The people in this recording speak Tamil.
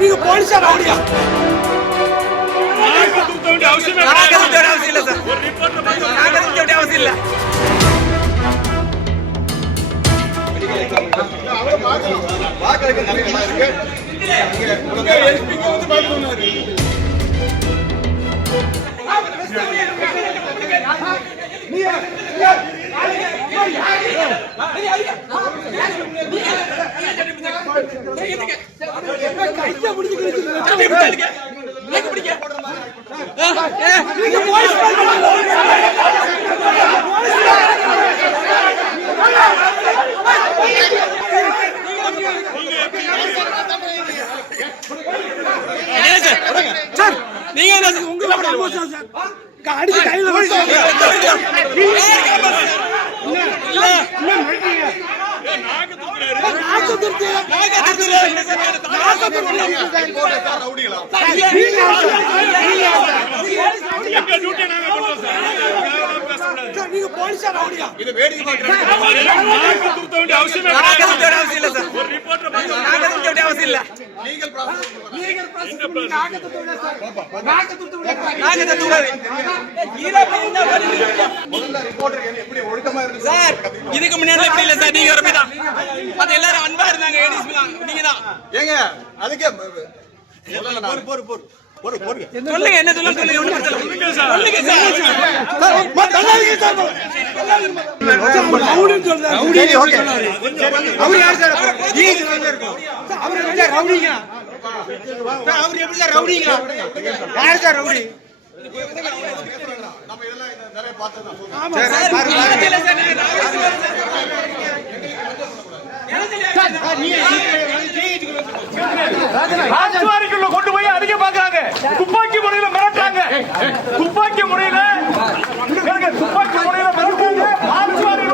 நீங்க போலீஸா ரவுடியா? அவசியம் இல்ல சார். அவசியம் இல்ல. அடிச்சு கையில நீங்க போலீஸா ரவுடியா? அவசியம் இல்ல சார். அவசியம் இல்ல. இதுக்கு முன்னாடி எப்படி இல்ல சார்? நீங்க தான் அது எல்லாரும் அன்பா இருந்தாங்க. நீங்க தான் ஏங்க அதுக்கே சொல்லுங்க. என்ன சொல்லுங்க? சொல்லுங்க சார். அவர் யார் சார்? அவர் ரவுடிங்க. அவர் எப்படி சார் ரவுடிங்க? யார் சார் ரவுடி? ராஜ்வாரிக்குள்ள கொண்டு போய் அதிக பாக்குறாங்க. துப்பாக்கி முறையில மிரட்டாங்க. துப்பாக்கி முறையில மிரட்டாங்க. ராஜ்வாரி